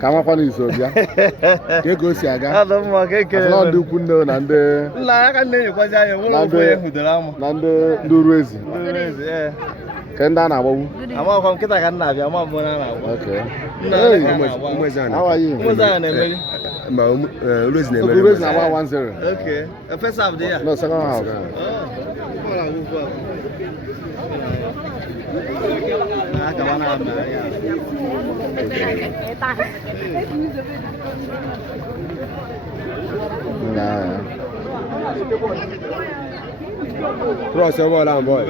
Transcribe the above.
ka amakwana iso bịa ka ego si aga Asọmpi ndị ukwu nne na ndị nna ya ka na-enyekwazi anya nwere ofe onye hụdoro amụ na ndị uru ezi ka ndị a na-agbagbu amakwa m nkịta ka m na-abịa ama mbụ na na-agba ụmụzanya na-emeri uru ezi na-agba 1-0 first half dị ya no second half Cross the ball on boy.